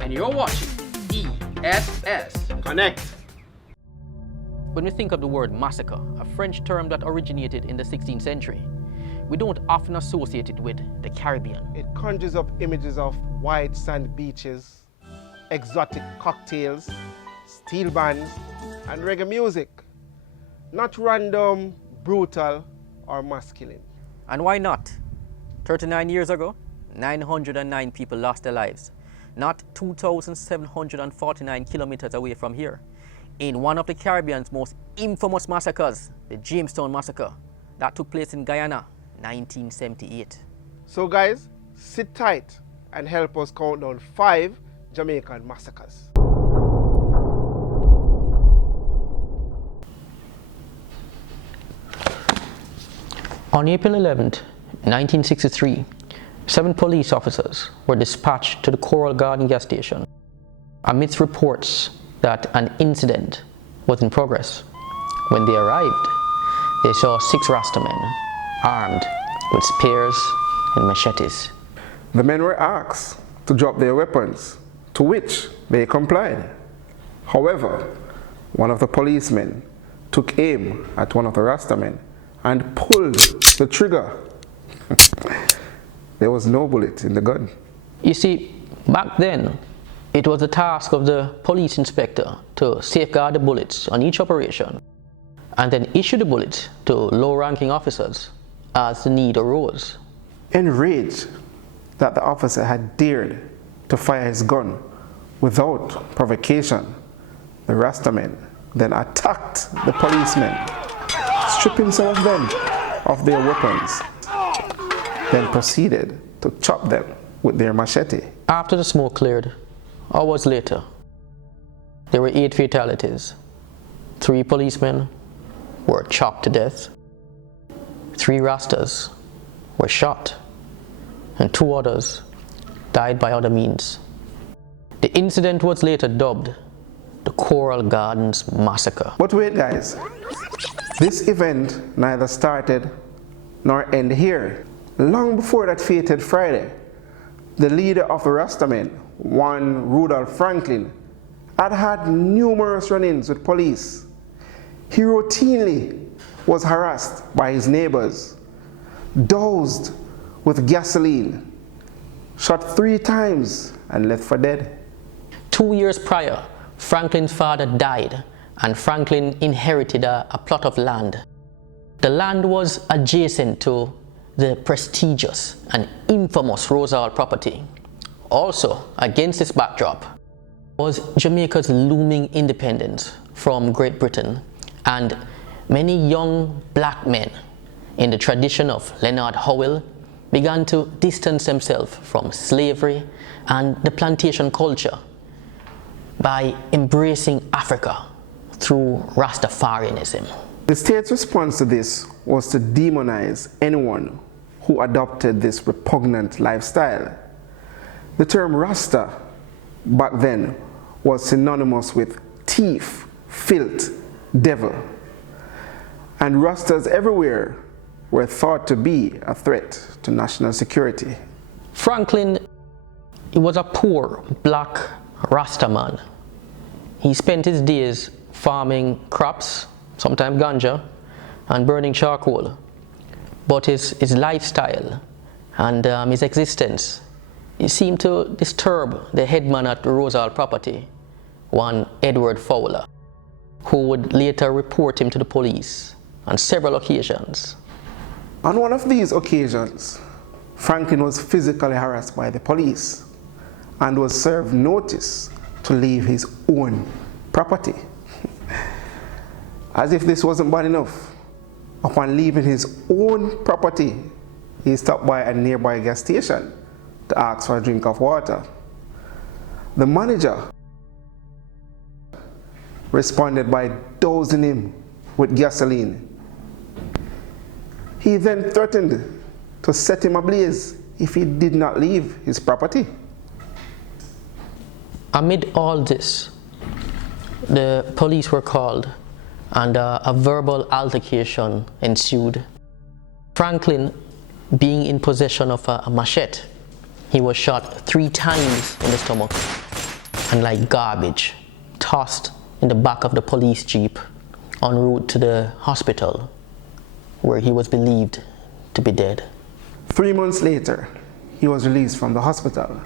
And you're watching ESS Connect. When we think of the word massacre, a French term that originated in the 16th century, we don't often associate it with the Caribbean. It conjures up images of white sand beaches, exotic cocktails, steel bands, and reggae music. Not random, brutal, or masculine. And why not? 39 years ago, 909 people lost their lives. Not 2,749 kilometers away from here, in one of the Caribbean's most infamous massacres, the Jamestown Massacre, that took place in Guyana, 1978. So guys, sit tight and help us count down 5 Jamaican massacres. On April 11th, 1963, 7 police officers were dispatched to the Coral Garden gas station amidst reports that an incident was in progress. When they arrived, they saw 6 Rastamen armed with spears and machetes. The men were asked to drop their weapons, to which they complied. However, one of the policemen took aim at one of the Rastamen and pulled the trigger. There was no bullet in the gun. You see, back then, it was the task of the police inspector to safeguard the bullets on each operation and then issue the bullets to low-ranking officers as the need arose. Enraged that the officer had dared to fire his gun without provocation, the Rastamen then attacked the policemen, stripping some of them of their weapons, then proceeded to chop them with their machete. After the smoke cleared, hours later, there were 8 fatalities. 3 policemen were chopped to death, 3 Rastas were shot, and 2 others died by other means. The incident was later dubbed the Coral Gardens Massacre. But wait guys, this event neither started nor ended here. Long before that fated Friday, the leader of the Rastamen, one Rudolph Franklin, had had numerous run-ins with police. He routinely was harassed by his neighbors, doused with gasoline, shot 3 times and left for dead. 2 years prior, Franklin's father died and Franklin inherited a plot of land. The land was adjacent to the prestigious and infamous Rosal property. Also, against this backdrop, was Jamaica's looming independence from Great Britain, and many young black men in the tradition of Leonard Howell began to distance themselves from slavery and the plantation culture by embracing Africa through Rastafarianism. The state's response to this was to demonize anyone who adopted this repugnant lifestyle. The term Rasta back then was synonymous with thief, filth, devil. And Rastas everywhere were thought to be a threat to national security. Franklin, he was a poor black Rasta man. He spent his days farming crops, sometimes ganja, and burning charcoal. But his lifestyle and his existence, it seemed to disturb the headman at the Rosal property, one Edward Fowler, who would later report him to the police on several occasions. On one of these occasions, Franklin was physically harassed by the police and was served notice to leave his own property. As if this wasn't bad enough, upon leaving his own property, he stopped by a nearby gas station to ask for a drink of water. The manager responded by dousing him with gasoline. He then threatened to set him ablaze if he did not leave his property. Amid all this, the police were called and a verbal altercation ensued. Franklin, being in possession of a machete, he was shot 3 times in the stomach and, like garbage, tossed in the back of the police jeep en route to the hospital, where he was believed to be dead. 3 months later, he was released from the hospital,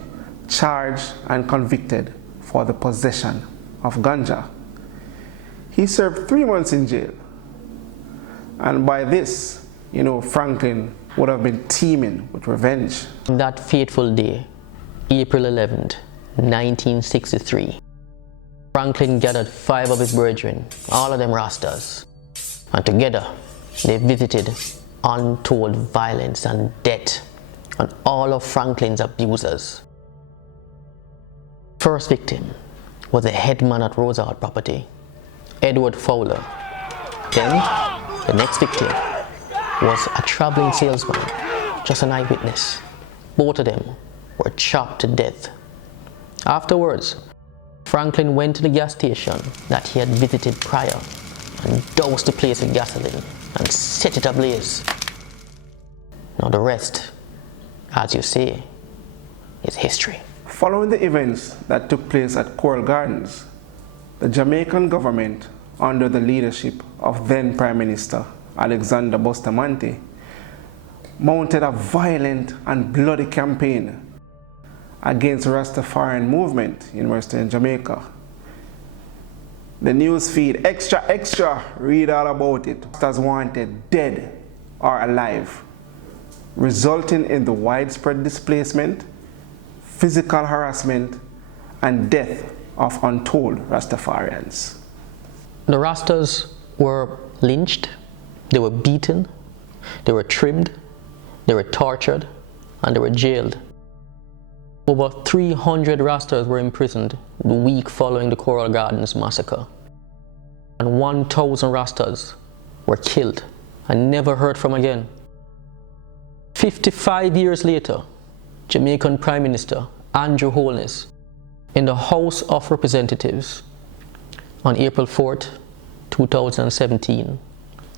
charged and convicted for the possession of ganja. He served 3 months in jail. And by this, Franklin would have been teeming with revenge. On that fateful day, April 11th, 1963, Franklin gathered 5 of his brethren, all of them Rastas, and together they visited untold violence and death on all of Franklin's abusers. First victim was the headman at Rosard property, Edward Fowler. Then, the next victim was a traveling salesman, just an eyewitness. Both of them were chopped to death. Afterwards, Franklin went to the gas station that he had visited prior and doused the place with gasoline and set it ablaze. Now the rest, as you say, is history. Following the events that took place at Coral Gardens, the Jamaican government, under the leadership of then Prime Minister Alexander Bustamante, mounted a violent and bloody campaign against the Rastafarian movement in Western Jamaica. The news feed, extra, read all about it. Rastas wanted dead or alive, resulting in the widespread displacement, physical harassment, and death of untold Rastafarians. The Rastas were lynched, they were beaten, they were trimmed, they were tortured, and they were jailed. Over 300 Rastas were imprisoned the week following the Coral Gardens massacre. And 1,000 Rastas were killed and never heard from again. 55 years later, Jamaican Prime Minister Andrew Holness, in the House of Representatives on April 4th, 2017,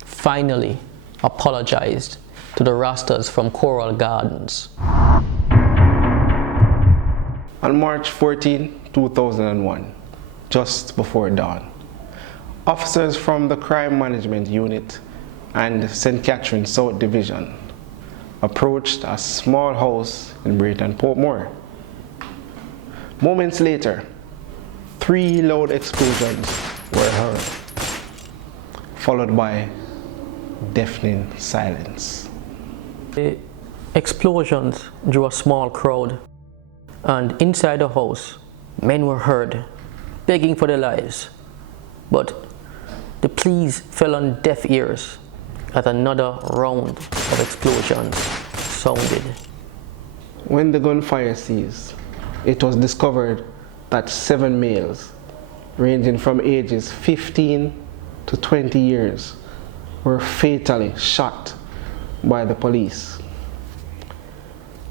finally apologized to the Rastas from Coral Gardens. On March 14, 2001, just before dawn, officers from the Crime Management Unit and St. Catherine South Division approached a small house in Brayton Portmore. Moments later, 3 loud explosions were heard, followed by deafening silence. The explosions drew a small crowd, and inside the house, men were heard begging for their lives. But the pleas fell on deaf ears as another round of explosions sounded. When the gunfire ceased, it was discovered that 7 males, ranging from ages 15 to 20 years, were fatally shot by the police.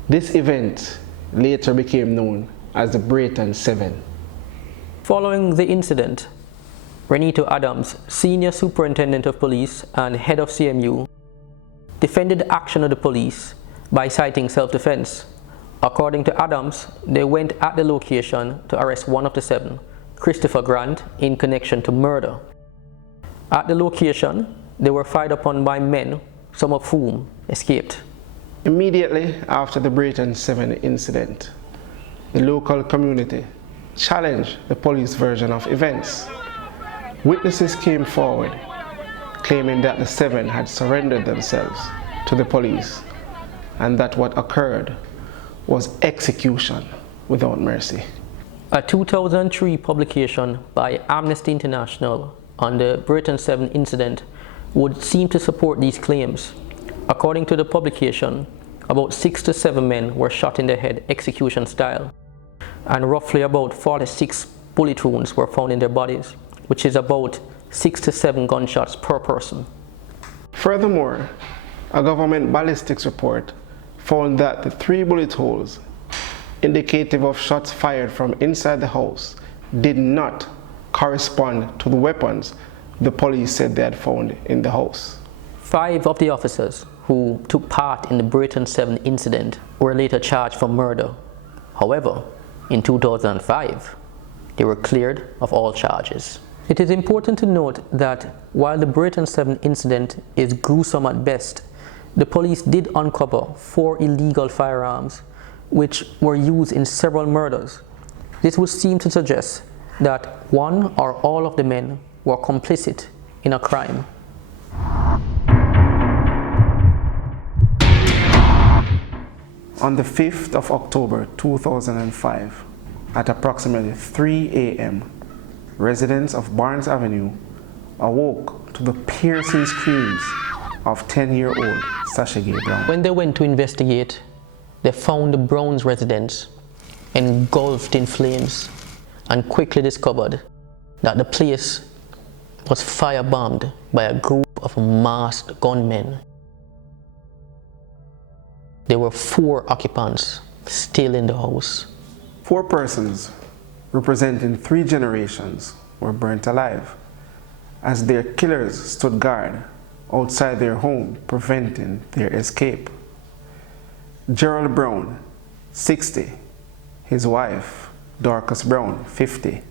This event later became known as the Brayton 7. Following the incident, Renito Adams, Senior Superintendent of Police and Head of CMU, defended the action of the police by citing self-defense. According to Adams, they went at the location to arrest one of the 7, Christopher Grant, in connection to murder. At the location, they were fired upon by men, some of whom escaped. Immediately after the Brayton 7 incident, the local community challenged the police version of events. Witnesses came forward, claiming that the 7 had surrendered themselves to the police and that what occurred was execution without mercy. A 2003 publication by Amnesty International on the Brayton 7 incident would seem to support these claims. According to the publication, about 6 to 7 men were shot in the head execution style, and roughly about 46 bullet wounds were found in their bodies, which is about 6 to 7 gunshots per person. Furthermore, a government ballistics report found that the 3 bullet holes, indicative of shots fired from inside the house, did not correspond to the weapons the police said they had found in the house. 5 of the officers who took part in the Brighton 7 incident were later charged for murder. However, in 2005, they were cleared of all charges. It is important to note that while the Brighton 7 incident is gruesome at best, the police did uncover 4 illegal firearms which were used in several murders. This would seem to suggest that one or all of the men were complicit in a crime. On the 5th of October 2005, at approximately 3 a.m., residents of Barnes Avenue awoke to the piercing screams of 10-year-old Sasha Gay Brown. When they went to investigate, they found the Brown's residence engulfed in flames and quickly discovered that the place was firebombed by a group of masked gunmen. There were 4 occupants still in the house. 4 persons, representing 3 generations, were burnt alive as their killers stood guard outside their home, preventing their escape. Gerald Brown, 60, his wife, Dorcas Brown, 50,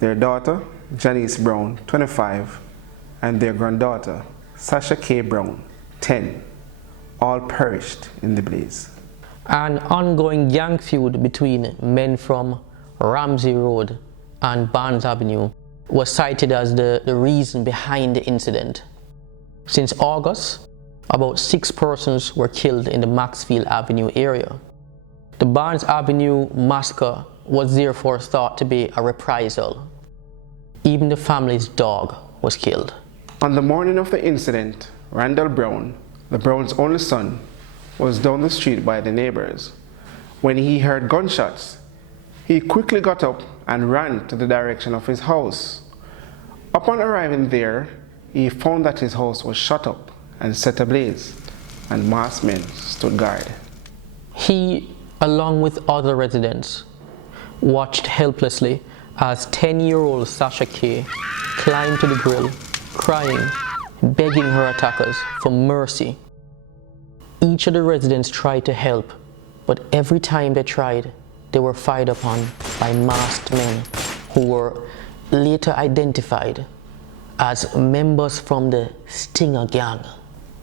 their daughter, Janice Brown, 25, and their granddaughter, Sasha K. Brown, 10, all perished in the blaze. An ongoing gang feud between men from Ramsey Road and Barnes Avenue was cited as the reason behind the incident. Since August, about 6 persons were killed in the Maxfield Avenue area. The Barnes Avenue massacre was therefore thought to be a reprisal. Even the family's dog was killed. On the morning of the incident, Randall Brown, the Browns' only son, was down the street by the neighbors. When he heard gunshots, he quickly got up and ran to the direction of his house. Upon arriving there, he found that his house was shut up and set ablaze, and masked men stood guard. He, along with other residents, watched helplessly as 10-year-old Sasha K. climbed to the grill, crying, begging her attackers for mercy. Each of the residents tried to help, but every time they tried, they were fired upon by masked men who were later identified as members from the Stinger Gang.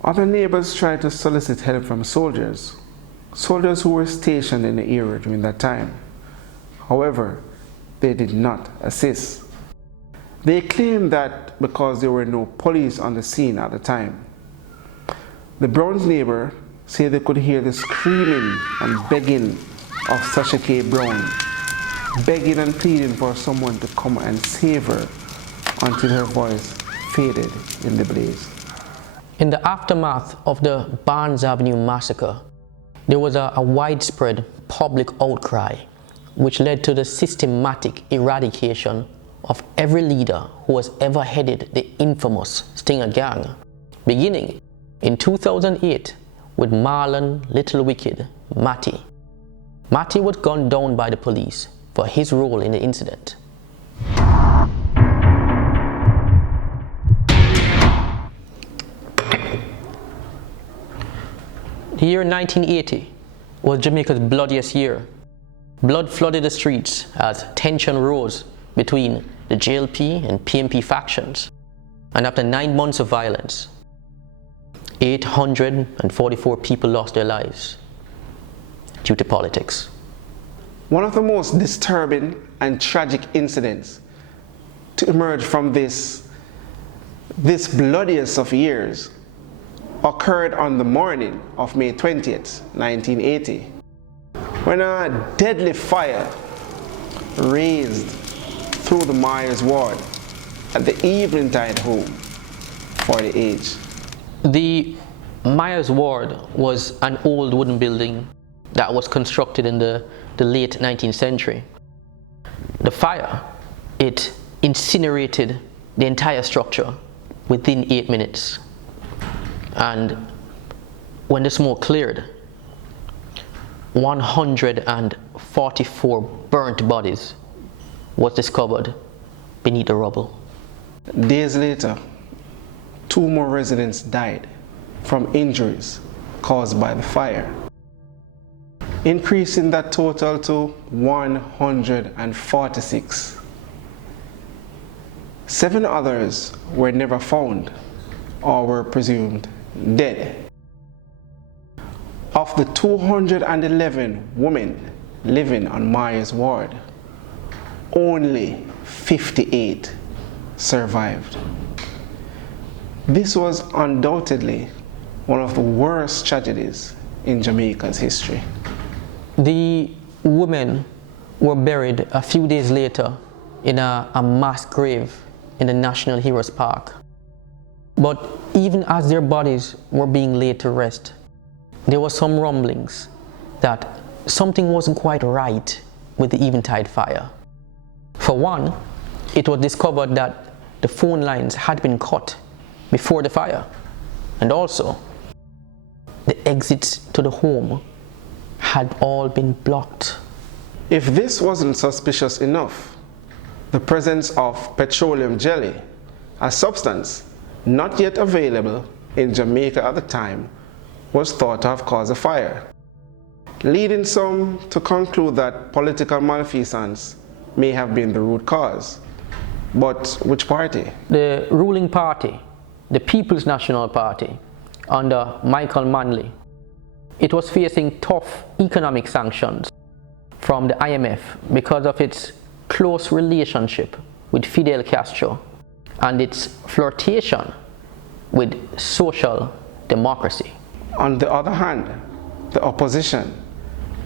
Other neighbors tried to solicit help from soldiers who were stationed in the area during that time. However, they did not assist. They claimed that because there were no police on the scene at the time. The Browns' neighbor said they could hear the screaming and begging of Sasha K. Brown, begging and pleading for someone to come and save her until her voice faded in the blaze. In the aftermath of the Barnes Avenue massacre, there was a widespread public outcry which led to the systematic eradication of every leader who has ever headed the infamous Stinger Gang, beginning in 2008 with Marlon Little Wicked Matty. Matty was gunned down by the police for his role in the incident. The year 1980 was Jamaica's bloodiest year. Blood flooded the streets as tension rose between the JLP and PMP factions. And after 9 months of violence, 844 people lost their lives due to politics. One of the most disturbing and tragic incidents to emerge from this bloodiest of years occurred on the morning of May 20th, 1980, when a deadly fire raged through the Myers ward at the Eventide home for the aged. The Myers Ward was an old wooden building that was constructed in the late 19th century. The fire, it incinerated the entire structure within 8 minutes. And when the smoke cleared, 144 burnt bodies was discovered beneath the rubble. Days later, 2 more residents died from injuries caused by the fire, increasing that total to 146. 7 others were never found or were presumed dead. Of the 211 women living on Myers Ward, only 58 survived. This was undoubtedly one of the worst tragedies in Jamaica's history. The women were buried a few days later in a mass grave in the National Heroes Park. But even as their bodies were being laid to rest, there were some rumblings that something wasn't quite right with the Eventide Fire. For one, it was discovered that the phone lines had been cut before the fire, and also the exits to the home had all been blocked. If this wasn't suspicious enough, the presence of petroleum jelly, a substance not yet available in Jamaica at the time, was thought to have caused a fire, leading some to conclude that political malfeasance may have been the root cause. But which party? The ruling party, the People's National Party, under Michael Manley, it was facing tough economic sanctions from the IMF because of its close relationship with Fidel Castro and its flirtation with social democracy. On the other hand, the opposition,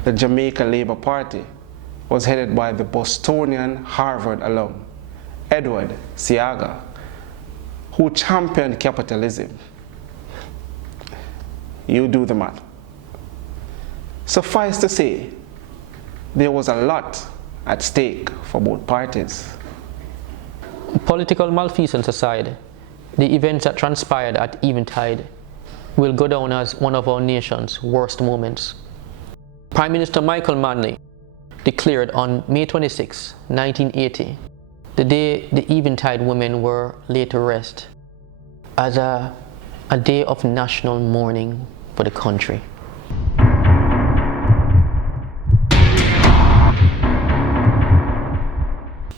the Jamaica Labour Party, was headed by the Bostonian Harvard alum, Edward Seaga, who championed capitalism. You do the math. Suffice to say, there was a lot at stake for both parties. Political malfeasance aside, the events that transpired at Eventide will go down as one of our nation's worst moments. Prime Minister Michael Manley declared on May 26, 1980, the day the Eventide women were laid to rest, as a day of national mourning for the country.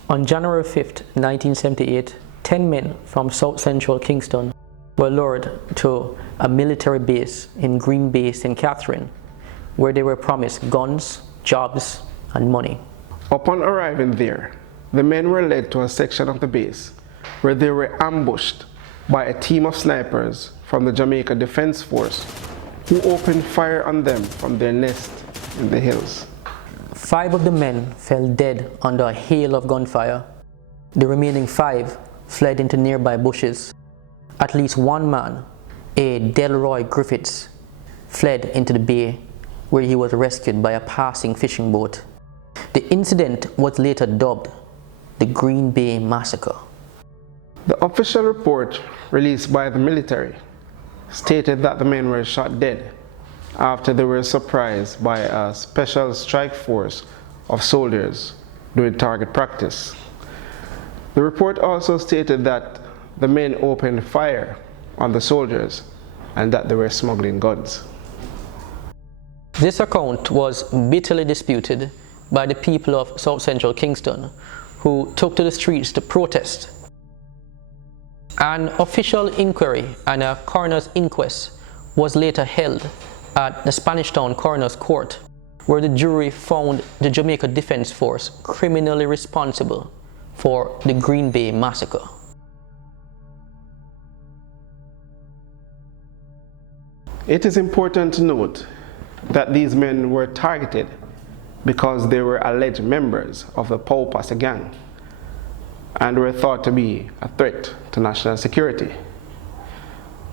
On January 5, 1978, 10 men from South Central Kingston were lured to a military base in Green Bay, St. Catherine, where they were promised guns, jobs, and money. Upon arriving there, the men were led to a section of the base where they were ambushed by a team of snipers from the Jamaica Defense Force, who opened fire on them from their nest in the hills. 5 of the men fell dead under a hail of gunfire. The remaining 5 fled into nearby bushes. At least one man, a Delroy Griffiths, fled into the bay where he was rescued by a passing fishing boat. The incident was later dubbed the Bay Massacre. The official report released by the military stated that the men were shot dead after they were surprised by a special strike force of soldiers doing target practice. The report also stated that the men opened fire on the soldiers and that they were smuggling guns. This account was bitterly disputed by the people of South Central Kingston, who took to the streets to protest. An official inquiry and a coroner's inquest was later held at the Spanish Town Coroner's Court, where the jury found the Jamaica Defense Force criminally responsible for the Bay Massacre. It is important to note that these men were targeted because they were alleged members of the Pau Passe gang and were thought to be a threat to national security.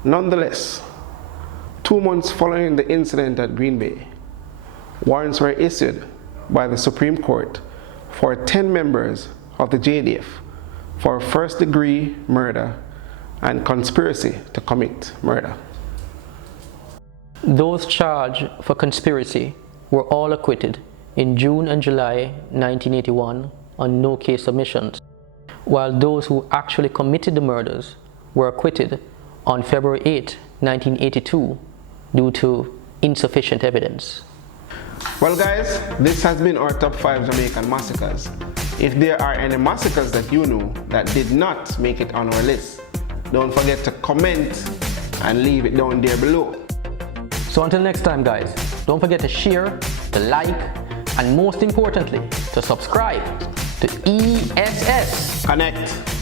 Nonetheless, 2 months following the incident at Green Bay, warrants were issued by the Supreme Court for 10 members of the JDF for first-degree murder and conspiracy to commit murder. Those charged for conspiracy were all acquitted in June and July 1981 on no case submissions, while those who actually committed the murders were acquitted on February 8, 1982 due to insufficient evidence. Well guys, this has been our top 5 Jamaican massacres. If there are any massacres that you know that did not make it on our list, don't forget to comment and leave it down there below. So until next time guys, don't forget to share, to like, and most importantly, to subscribe to ESS Connect.